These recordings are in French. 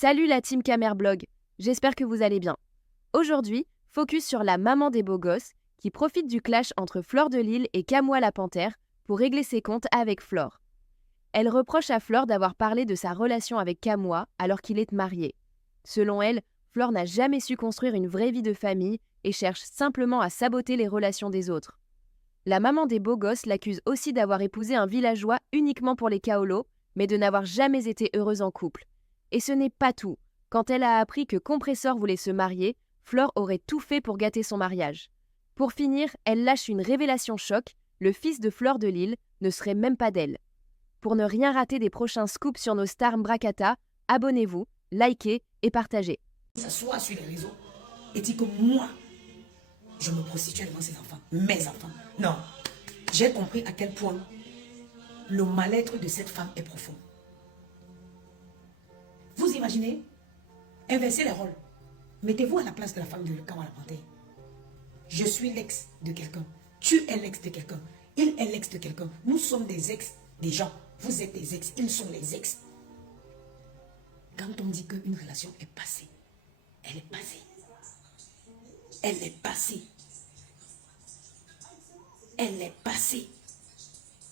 Salut la team Camerblog, j'espère que vous allez bien. Aujourd'hui, focus sur la maman des beaux gosses qui profite du clash entre Fleur de Lys et Kamoua la panthère pour régler ses comptes avec Flore. Elle reproche à Flore d'avoir parlé de sa relation avec Kamoua alors qu'il est marié. Selon elle, Flore n'a jamais su construire une vraie vie de famille et cherche simplement à saboter les relations des autres. La maman des beaux gosses l'accuse aussi d'avoir épousé un villageois uniquement pour les kaolos, mais de n'avoir jamais été heureuse en couple. Et ce n'est pas tout. Quand elle a appris que Compressor voulait se marier, Flore aurait tout fait pour gâter son mariage. Pour finir, elle lâche une révélation choc, le fils de Fleur de Lys ne serait même pas d'elle. Pour ne rien rater des prochains scoops sur nos stars Mbracata, abonnez-vous, likez et partagez. S'assoit sur les réseaux et dit que moi, je me prostitue devant ses enfants, mes enfants. Non, j'ai compris à quel point le mal-être de cette femme est profond. Vous imaginez, inversez les rôles. Mettez-vous à la place de la femme de Kamoua la panthère. Je suis l'ex de quelqu'un. Tu es l'ex de quelqu'un. Il est l'ex de quelqu'un. Nous sommes des ex des gens. Vous êtes des ex. Ils sont les ex. Quand on dit qu'une relation est passée, elle est passée. Elle est passée. Elle est passée.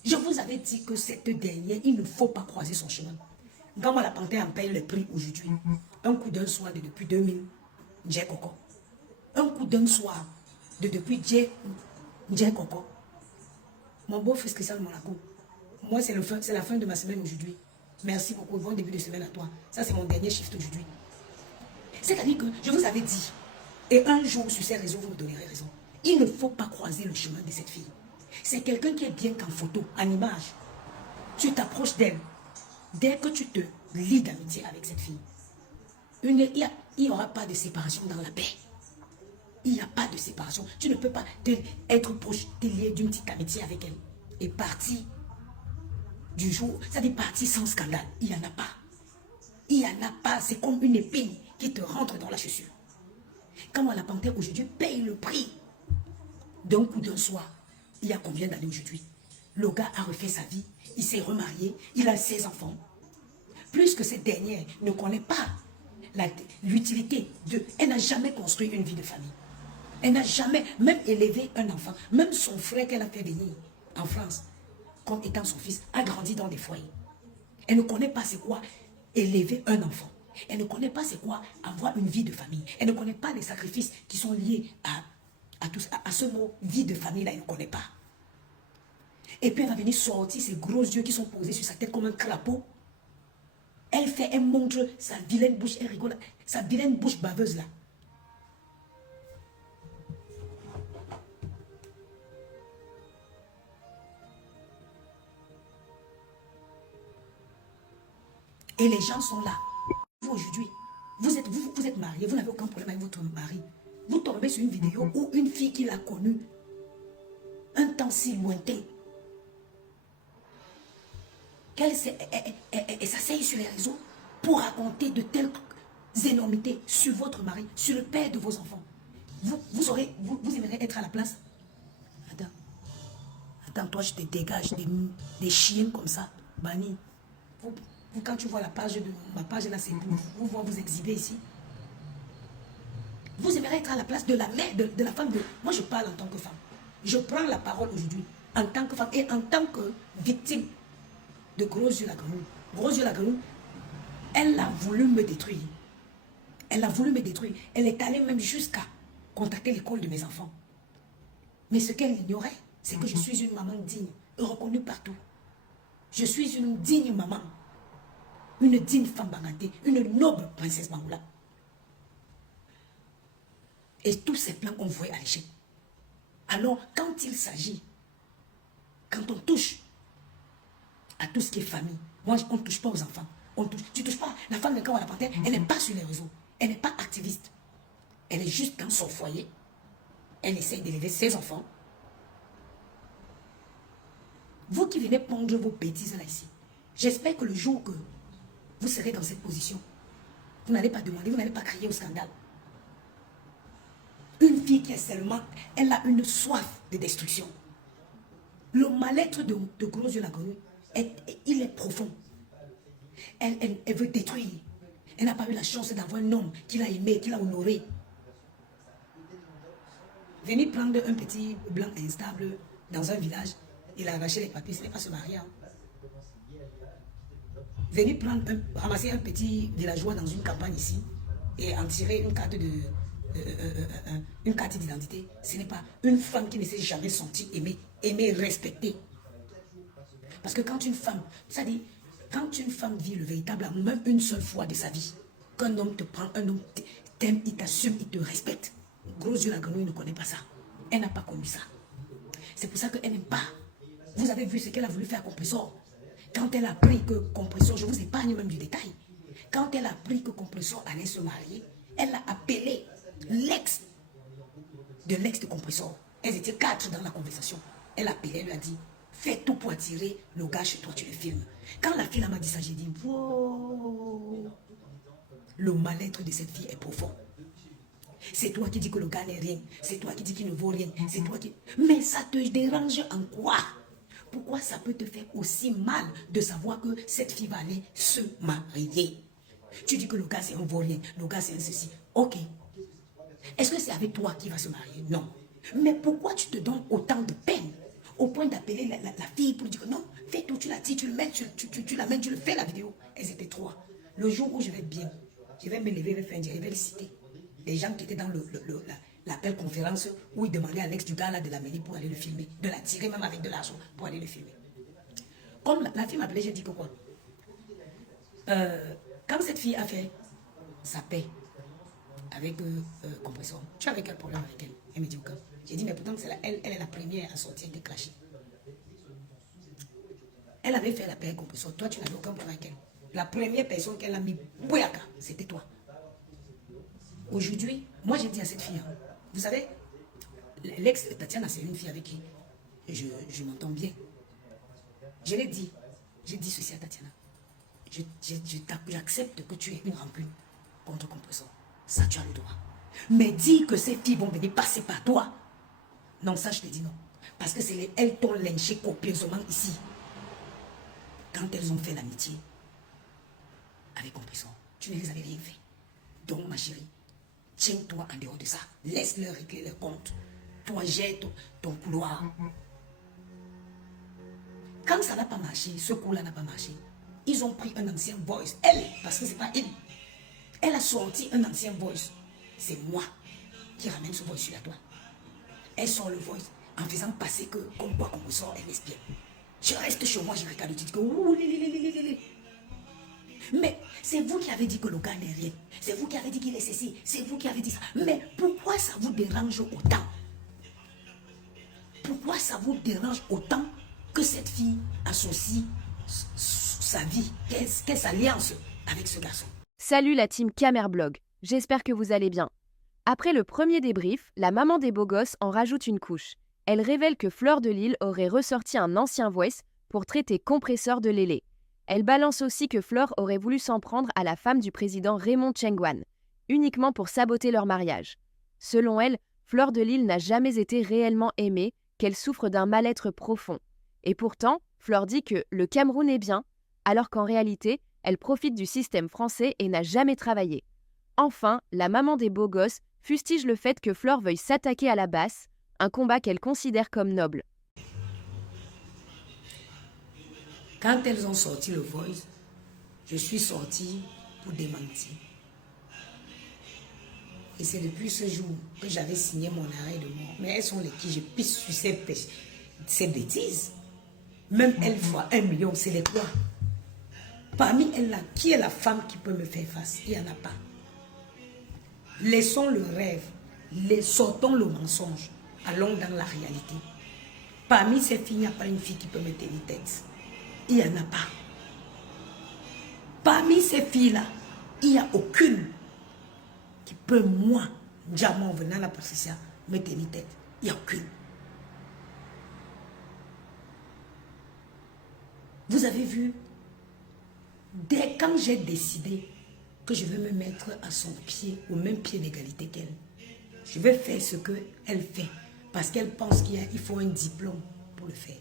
Je vous avais dit que cette dernière, il ne faut pas croiser son chemin. Kamoua la panthère en paye le prix aujourd'hui. Un coup d'un soir de depuis 2000, Djé Koko. Un coup d'un soir de depuis Djé Koko. Mon beau-fils Christian Monaco. Moi, c'est la fin de ma semaine aujourd'hui. Merci beaucoup. Bon début de semaine à toi. Ça, c'est mon dernier shift aujourd'hui. C'est-à-dire que je vous avais dit, et un jour sur ces réseaux, vous me donnerez raison. Il ne faut pas croiser le chemin de cette fille. C'est quelqu'un qui est bien qu'en photo, en image. Tu t'approches d'elle. Dès que tu te lis d'amitié avec cette fille, il n'y aura pas de séparation dans la paix. Il n'y a pas de séparation. Tu ne peux pas être proche, te lier d'une petite amitié avec elle. Et partir du jour, ça dit partir sans scandale. Il n'y en a pas. Il n'y en a pas. C'est comme une épine qui te rentre dans la chaussure. Kamoua la panthère aujourd'hui paye le prix d'un coup d'un soir. Il y a combien d'années aujourd'hui? Le gars a refait sa vie. Il s'est remarié. Il a 16 enfants. Plus que cette dernière ne connaît pas l'utilité de... Elle n'a jamais construit une vie de famille. Elle n'a jamais même élevé un enfant. Même son frère qu'elle a fait venir en France, comme étant son fils, a grandi dans des foyers. Elle ne connaît pas c'est quoi élever un enfant. Elle ne connaît pas c'est quoi avoir une vie de famille. Elle ne connaît pas les sacrifices qui sont liés à ce mot vie de famille-là. Elle ne connaît pas. Et puis elle va venir sortir ses gros yeux qui sont posés sur sa tête comme un crapaud. Elle montre sa vilaine bouche, elle rigole, sa vilaine bouche baveuse là. Et les gens sont là. Vous aujourd'hui, vous êtes marié, vous n'avez aucun problème avec votre mari. Vous tombez sur une vidéo où une fille qui l'a connue un temps si lointain, qu'elle s'asseye sur les réseaux pour raconter de telles énormités sur votre mari, sur le père de vos enfants. Vous aimeriez être à la place? Attends, toi je te dégage des chiens comme ça, bannis. Quand tu vois ma page là, c'est pour vous voir vous exhiber ici. Vous aimeriez être à la place de la mère, de la femme de... Moi je parle en tant que femme. Je prends la parole aujourd'hui en tant que femme et en tant que victime de Gros Yeux la Grenouille. Gros Yeux la Grenouille, elle a voulu me détruire. Elle a voulu me détruire. Elle est allée même jusqu'à contacter l'école de mes enfants. Mais ce qu'elle ignorait, c'est que je suis une maman digne, reconnue partout. Je suis une digne maman. Une digne femme bangantée, une noble princesse Bangoula. Et tous ces plans ont voué à l'échec. Alors, quand il s'agit, quand on touche à tout ce qui est famille, moi, on ne touche pas aux enfants. Tu ne touches pas. La femme de Kamoua la panthère, elle n'est pas sur les réseaux. Elle n'est pas activiste. Elle est juste dans son foyer. Elle essaye d'élever ses enfants. Vous qui venez pondre vos bêtises là ici, j'espère que le jour que vous serez dans cette position, vous n'allez pas demander, vous n'allez pas crier au scandale. Une fille qui est seulement, elle a une soif de destruction. Le mal-être de Gros Yeux la Grenouille, il est profond. Elle veut détruire. Elle n'a pas eu la chance d'avoir un homme qui l'a aimé, qui l'a honoré. Venir prendre un petit blanc instable dans un village, il a arraché les papiers, ce n'est pas se marier. Hein. Venir ramasser un petit villageois dans une campagne ici et en tirer une carte d'identité, ce n'est pas une femme qui ne s'est jamais sentie aimée, respectée. Parce que quand une femme, c'est-à-dire, quand une femme vit le véritable amour, même une seule fois de sa vie, qu'un homme te prend, un homme t'aime, il t'assume, il te respecte. Gros yeux, la grenouille ne connaît pas ça. Elle n'a pas connu ça. C'est pour ça qu'elle n'aime pas. Vous avez vu ce qu'elle a voulu faire à Compressor. Quand elle a appris que Compressor, je vous épargne même du détail, quand elle a appris que Compressor allait se marier, elle a appelé l'ex de Compressor. Elles étaient 4 dans la conversation. Elle a appelé, elle lui a dit, fais tout pour attirer le gars chez toi, tu le filmes. Quand la fille m'a dit ça, j'ai dit, wow, le mal-être de cette fille est profond. C'est toi qui dis que le gars n'est rien. C'est toi qui dis qu'il ne vaut rien. C'est toi qui... Mais ça te dérange en quoi? Pourquoi ça peut te faire aussi mal de savoir que cette fille va aller se marier? Tu dis que le gars c'est un vaurien, le gars c'est un ceci. Ok. Est-ce que c'est avec toi qui va se marier? Non. Mais pourquoi tu te donnes autant de peine au point d'appeler la fille pour lui dire que non, fais tout, tu la tires, tu le mets, tu l'amènes, tu le fais la vidéo. Elles étaient 3. Le jour où je vais être bien, je vais me lever, je vais faire un direct, je vais le citer. Les gens qui étaient dans l'appel conférence où ils demandaient à l'ex du gars là de l'amener pour aller le filmer, de la tirer même avec de l'argent pour aller le filmer. Comme la fille m'appelait, j'ai dit que quoi? Quand cette fille a fait sa paix avec Compressor, tu avais quel problème avec elle? Elle me dit aucun. J'ai dit mais pourtant elle est la première à sortir de clasher. Elle avait fait la paix avec Compressor, toi tu n'avais aucun problème avec elle. La première personne qu'elle a mis bouyaka, c'était toi. Aujourd'hui, moi j'ai dit à cette fille, hein, vous savez, l'ex Tatiana, c'est une fille avec qui je m'entends bien. Je l'ai dit, j'ai dit ceci à Tatiana. J'accepte que tu aies une rancune contre Compressor. Ça, tu as le droit. Mais dis que ces filles vont venir passer par toi. Non, ça, je te dis non. Parce que c'est elles t'ont lynché copieusement ici. Quand elles ont fait l'amitié avec Compressor, tu ne les avais rien fait. Donc, ma chérie, tiens-toi en dehors de ça. Laisse-leur régler leur compte. Toi, jette ton couloir. Quand ça n'a pas marché, ce coup-là n'a pas marché, ils ont pris un ancien voice. Elle, parce que c'est pas elle. Elle a sorti un ancien voice. C'est moi qui ramène ce voice sur la toile. Elle sort le voice en faisant passer que, comme quoi qu'on sort, elle espionne. Je reste chez moi, je regarde le titre. Mais c'est vous qui avez dit que le gars n'est rien. C'est vous qui avez dit qu'il est ceci. C'est vous qui avez dit ça. Mais pourquoi ça vous dérange autant? Pourquoi ça vous dérange autant que cette fille associe sa vie, qu'elle s'alliance avec ce garçon? Salut la team Camerblog, j'espère que vous allez bien. Après le premier débrief, la maman des beaux gosses en rajoute une couche. Elle révèle que Fleur de Lille aurait ressorti un ancien voice pour traiter Compressor de Lélé. Elle balance aussi que Fleur aurait voulu s'en prendre à la femme du président Raymond Tchengwan, uniquement pour saboter leur mariage. Selon elle, Fleur de Lille n'a jamais été réellement aimée, qu'elle souffre d'un mal-être profond. Et pourtant, Fleur dit que le Cameroun est bien, alors qu'en réalité, elle profite du système français et n'a jamais travaillé. Enfin, la maman des beaux gosses fustige le fait que Fleur veuille s'attaquer à la basse, un combat qu'elle considère comme noble. Quand elles ont sorti le voice, je suis sortie pour démentir. Et c'est depuis ce jour que j'avais signé mon arrêt de mort. Mais elles sont les qui je pisse sur ces bêtises. Même elles fois 1 million, c'est les quoi? Parmi elles là, qui est la femme qui peut me faire face? Il n'y en a pas. Laissons le rêve, sortons le mensonge, allons dans la réalité. Parmi ces filles, il n'y a pas une fille qui peut me tenir tête. Il n'y en a pas. Parmi ces filles-là, il n'y a aucune qui peut, moi, diamant venant à la Patricia, me tenir tête. Il n'y a aucune. Vous avez vu, dès quand j'ai décidé que je vais me mettre à son pied, au même pied d'égalité qu'elle, je vais faire ce qu'elle fait, parce qu'elle pense qu'il faut un diplôme pour le faire.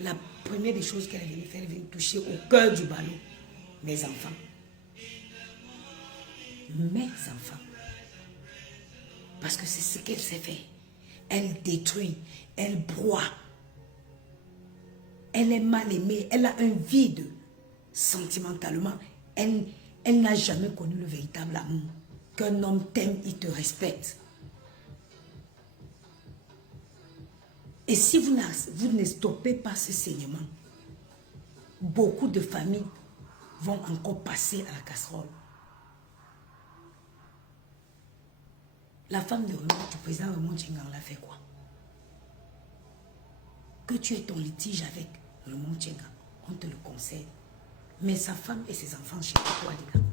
La première des choses qu'elle est venue faire, elle est venue toucher au cœur du ballon mes enfants. mes enfants. Parce que c'est ce qu'elle sait faire. Elle détruit, elle broie. Elle est mal aimée, elle a un vide sentimentalement. Elle n'a jamais connu le véritable amour. Qu'un homme t'aime, il te respecte. Et si vous ne stoppez pas ce saignement, beaucoup de familles vont encore passer à la casserole. La femme du président Raymond Tchenga, on l'a fait quoi? Que tu aies ton litige avec Raymond Tchenga, on te le conseille. Mais sa femme et ses enfants, chez toi, les gars.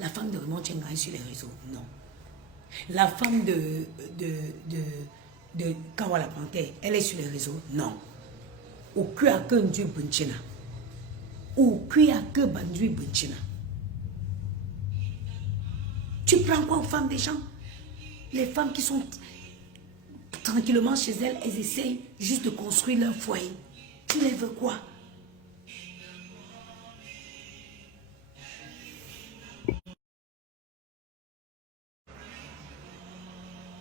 La femme de Raymond Tchenga est sur les réseaux? Non. La femme de Kawala Panthère, elle est sur les réseaux? Non. Ou que a que Dieu Bunchina. Ou que a que Bandui Bunchina. Tu prends quoi aux femmes des gens? Les femmes qui sont tranquillement chez elles, elles essayent juste de construire leur foyer. Tu les veux quoi?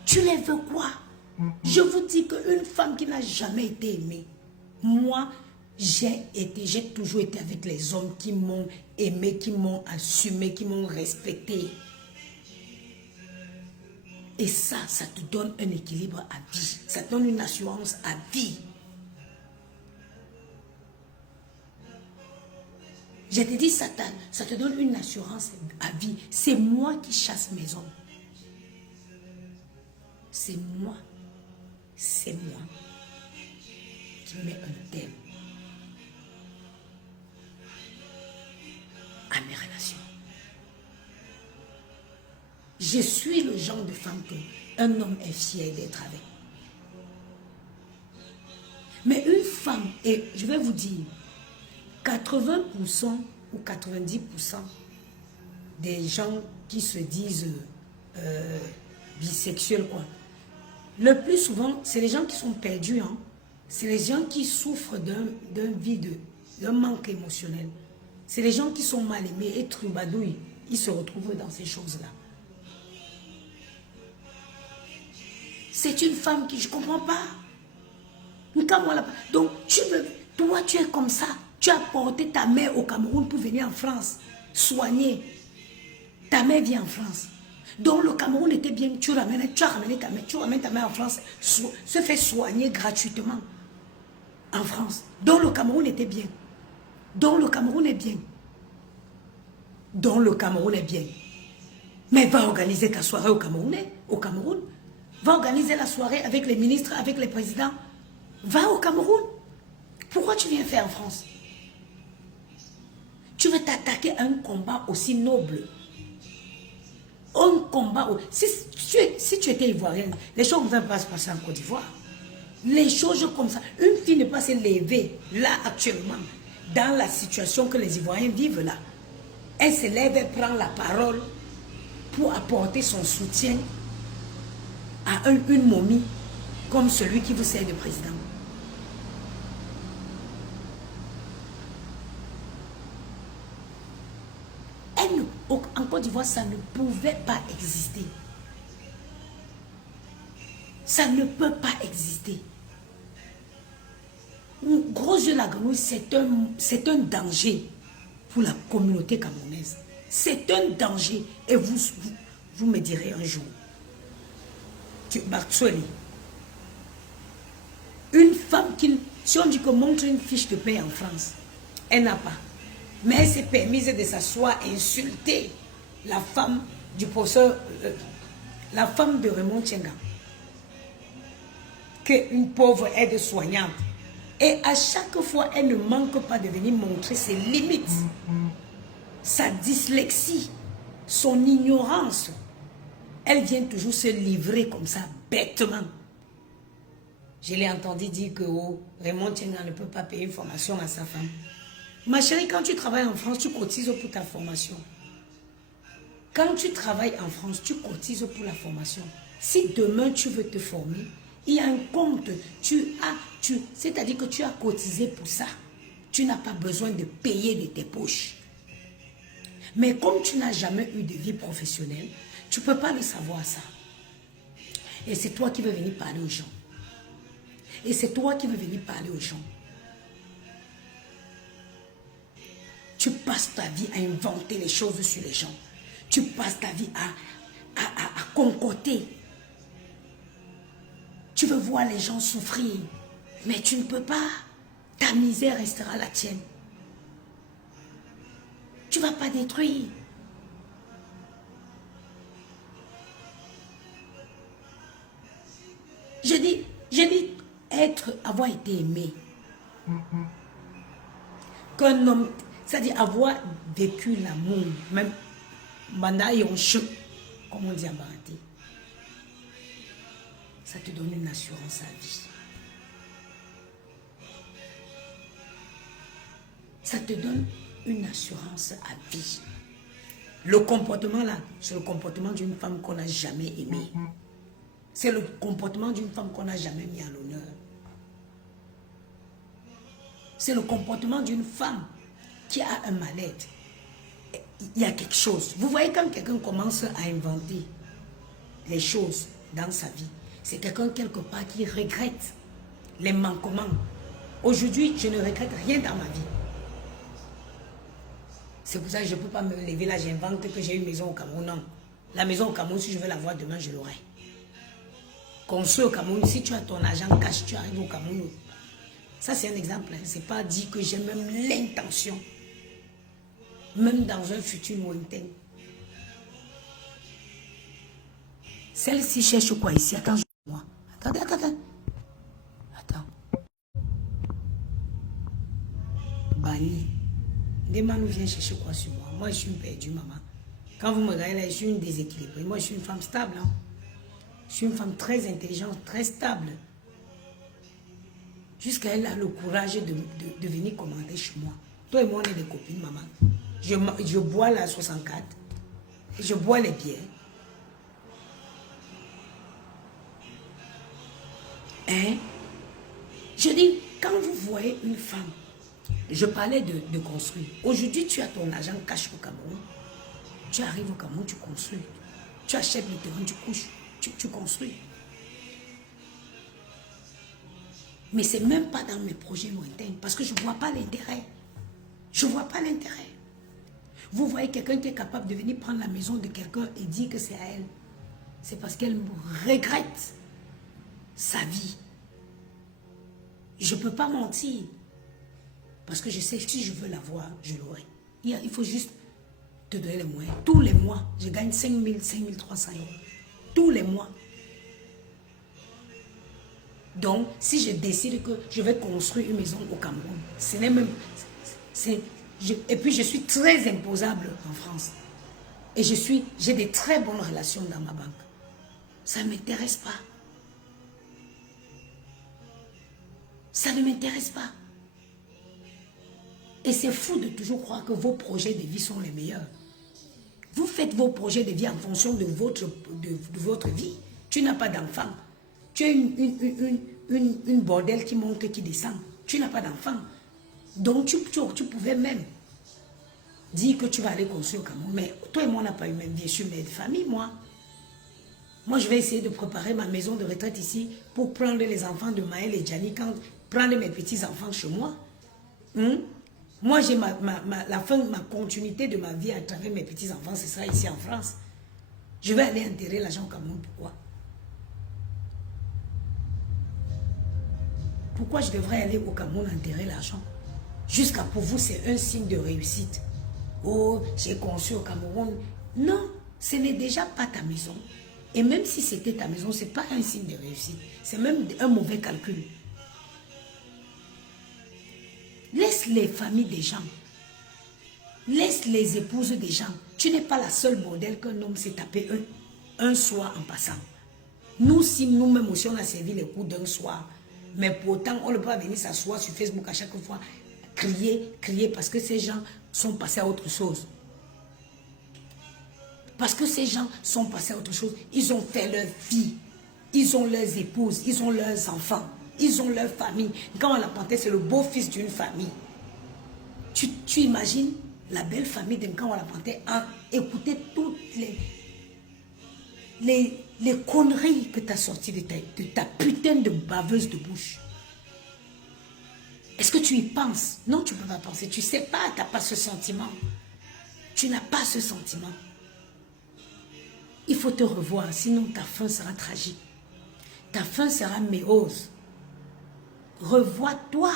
Tu les veux quoi? Je vous dis qu'une femme qui n'a jamais été aimée, moi, j'ai toujours été avec les hommes qui m'ont aimé, qui m'ont assumé, qui m'ont respecté. Et ça te donne un équilibre à vie. Ça te donne une assurance à vie. Je te dis, ça te donne une assurance à vie. C'est moi qui chasse mes hommes. C'est moi qui mets un thème à mes relations. Je suis le genre de femme qu'un homme est fier d'être avec. Mais une femme, et je vais vous dire, 80% ou 90% des gens qui se disent bisexuels, quoi. Le plus souvent, c'est les gens qui sont perdus. Hein. C'est les gens qui souffrent d'un vide, d'un manque émotionnel. C'est les gens qui sont mal aimés et troubadouilles. Ils se retrouvent dans ces choses-là. C'est une femme qui, je ne comprends pas. Donc, toi, tu es comme ça. Tu as porté ta mère au Cameroun pour venir en France, soigner. Ta mère vient en France. Donc, le Cameroun était bien. Tu as ramené ta mère. Tu ramènes ta mère en France, se fait soigner gratuitement en France. Donc, le Cameroun était bien. Donc, le Cameroun est bien. Donc, le Cameroun est bien. Mais va organiser ta soirée au Cameroun. Va organiser la soirée avec les ministres, avec les présidents. Va au Cameroun. Pourquoi tu viens faire en France? Tu veux t'attaquer à un combat aussi noble. Un combat. Si tu étais ivoirienne, les choses ne vont pas se passer en Côte d'Ivoire. Les choses comme ça. Une fille ne peut pas se lever là actuellement, dans la situation que les Ivoiriens vivent là. Elle se lève, elle prend la parole pour apporter son soutien à une momie comme celui qui vous sert de président. En Côte d'Ivoire, ça ne pouvait pas exister. Ça ne peut pas exister. Gros yeux la grenouille, c'est un danger pour la communauté camerounaise. C'est un danger. Et vous me direz un jour, Bartoli, une femme qui, si on dit que montre une fiche de paie en France, elle n'a pas. Mais elle s'est permise de s'asseoir et insulter la femme du professeur, la femme de Raymond Tchenga, qu'une pauvre aide-soignante. Et à chaque fois, elle ne manque pas de venir montrer ses limites, sa dyslexie, son ignorance. Elle vient toujours se livrer comme ça, bêtement. Je l'ai entendu dire que Raymond Tchenga ne peut pas payer une formation à sa femme. Ma chérie, quand tu travailles en France, tu cotises pour ta formation. Quand tu travailles en France, tu cotises pour la formation. Si demain tu veux te former, il y a un compte. C'est-à-dire que tu as cotisé pour ça. Tu n'as pas besoin de payer de tes poches. Mais comme tu n'as jamais eu de vie professionnelle, tu ne peux pas le savoir ça. Et c'est toi qui veux venir parler aux gens. Et c'est toi qui veux venir parler aux gens. Tu passes ta vie à inventer les choses sur les gens. Tu passes ta vie à concocter. Tu veux voir les gens souffrir. Mais tu ne peux pas. Ta misère restera la tienne. Tu ne vas pas détruire. Je dis avoir été aimé. Qu'un homme, c'est-à-dire avoir vécu l'amour, même comme on dit en Baraté, ça te donne une assurance à vie. Ça te donne une assurance à vie. Le comportement là, c'est le comportement d'une femme qu'on n'a jamais aimée. C'est le comportement d'une femme qu'on n'a jamais mis à l'honneur. C'est le comportement d'une femme qui a un mal-être. Il y a quelque chose. Vous voyez quand quelqu'un commence à inventer les choses dans sa vie, c'est quelqu'un quelque part qui regrette les manquements. Aujourd'hui, je ne regrette rien dans ma vie. C'est pour ça que je ne peux pas me lever là, j'invente que j'ai une maison au Cameroun. Non. La maison au Cameroun, si je veux la voir demain, je l'aurai. Construire au Cameroun, si tu as ton argent cash, tu arrives au Cameroun. Ça, c'est un exemple. Ce n'est pas dit que j'ai même l'intention. Même dans un futur lointain. Celle-ci cherche quoi ici? Attends, moi. Attends. Attends. Bani. Demain, nous vient chercher quoi sur moi? Moi, je suis une perdue, maman. Quand vous me regardez là, je suis une déséquilibrée. Moi, je suis une femme stable. Hein? Je suis une femme très intelligente, très stable. Jusqu'à elle a le courage de venir commander chez moi. Toi et moi, on est des copines, maman. Je bois la 64. Je bois les bières. Hein? Je dis, quand vous voyez une femme, je parlais de construire. Aujourd'hui, tu as ton argent cash au Cameroun. Tu arrives au Cameroun, tu construis. Tu achètes le terrain, tu couches, tu construis. Mais ce n'est même pas dans mes projets lointains parce que je ne vois pas l'intérêt. Je ne vois pas l'intérêt. Vous voyez quelqu'un qui est capable de venir prendre la maison de quelqu'un et dire que c'est à elle. C'est parce qu'elle regrette sa vie. Je ne peux pas mentir. Parce que je sais que si je veux l'avoir, je l'aurai. Il faut juste te donner les moyens. Tous les mois, je gagne 5 000, 5 300 €. Tous les mois. Donc, si je décide que je vais construire une maison au Cameroun, ce n'est même... et puis, je suis très imposable en France. Et j'ai des très bonnes relations dans ma banque. Ça ne m'intéresse pas. Ça ne m'intéresse pas. Et c'est fou de toujours croire que vos projets de vie sont les meilleurs. Vous faites vos projets de vie en fonction de votre vie. Tu n'as pas d'enfant. Tu as une bordelle qui monte et qui descend. Tu n'as pas d'enfant. Donc, tu pouvais même dire que tu vas aller construire au Cameroun. Mais toi et moi, on n'a pas eu même vie. Je suis mère de famille, moi. Moi, je vais essayer de préparer ma maison de retraite ici pour prendre les enfants de Maël et Gianni, prendre mes petits-enfants chez moi. Moi, j'ai ma continuité de ma vie à travers mes petits-enfants, ce sera ici en France. Je vais aller enterrer l'argent au Cameroun. Pourquoi? Pourquoi je devrais aller au Cameroun enterrer l'argent? Jusqu'à pour vous, c'est un signe de réussite. Oh, j'ai conçu au Cameroun. Non, ce n'est déjà pas ta maison. Et même si c'était ta maison, ce n'est pas un signe de réussite. C'est même un mauvais calcul. Laisse les familles des gens. Laisse les épouses des gens. Tu n'es pas la seule bordel qu'un homme s'est tapé un soir en passant. Nous, si nous-mêmes aussi, on a servi les coups d'un soir. Mais pourtant, on ne peut pas venir s'asseoir sur Facebook à chaque fois, crier parce que ces gens sont passés à autre chose. Parce que ces gens sont passés à autre chose. Ils ont fait leur vie. Ils ont leurs épouses. Ils ont leurs enfants. Ils ont leur famille. Quand on la panthère, c'est le beau-fils d'une famille. Tu imagines la belle famille de Nkamwa Panthère a écouté toutes les conneries que tu as sorties de ta putain de baveuse de bouche. Est-ce que tu y penses? Non, tu ne peux pas penser. Tu ne sais pas, tu n'as pas ce sentiment. Tu n'as pas ce sentiment. Il faut te revoir, sinon ta fin sera tragique. Ta fin sera méose. Revois-toi.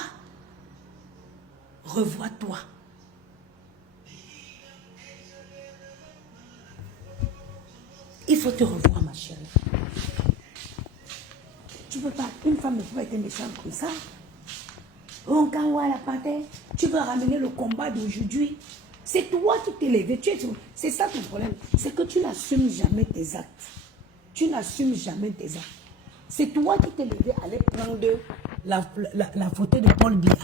Revois-toi. Il faut te revoir, ma chérie. Tu ne peux pas, une femme ne peut pas être méchante comme ça. On Nkamwa la Panthère, tu veux ramener le combat d'aujourd'hui. C'est toi qui t'es levé. C'est ça ton problème. C'est que tu n'assumes jamais tes actes. Tu n'assumes jamais tes actes. C'est toi qui t'es levé à aller prendre la photo de Paul Biya.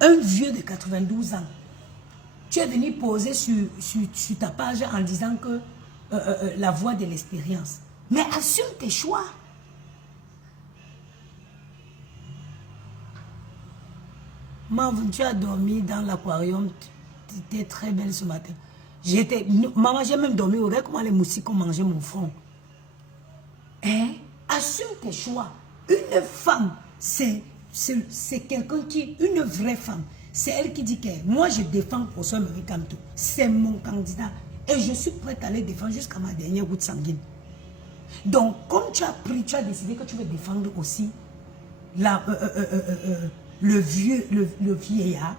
Un vieux de 92 ans. Tu es venu poser sur ta page en disant que la voix de l'expérience. Mais assume tes choix. Maman, tu as dormi dans l'aquarium. Tu étais très belle ce matin. Maman, j'ai même dormi. Regarde comment les moustiques ont mangé mon front. Hein? Assume tes choix. Une femme, c'est quelqu'un qui... Une vraie femme. C'est elle qui dit que moi, je défends François Marie Kamto. C'est mon candidat. Et je suis prête à le défendre jusqu'à ma dernière goutte sanguine. Donc, comme tu as décidé que tu veux défendre aussi le vieillard,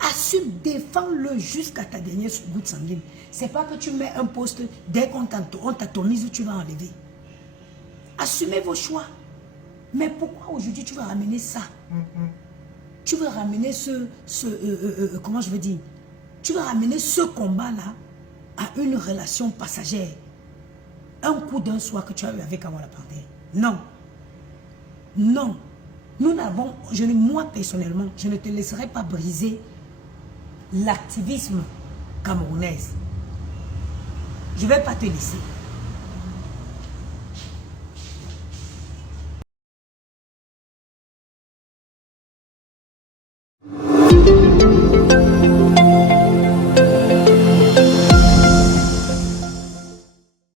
assume, défends-le jusqu'à ta dernière goutte sanguine. C'est pas que tu mets un poste, dès qu'on t'atomise, tu vas enlever. Assumez vos choix. Mais pourquoi aujourd'hui tu veux ramener ça? Tu veux ramener comment je veux dire? Tu veux ramener ce combat-là à une relation passagère. Un coup d'un soir que tu as eu avec Nkamwa la Panthère. Non. Non. Nous n'avons, moi personnellement, je ne te laisserai pas briser l'activisme camerounaise. Je ne vais pas te laisser.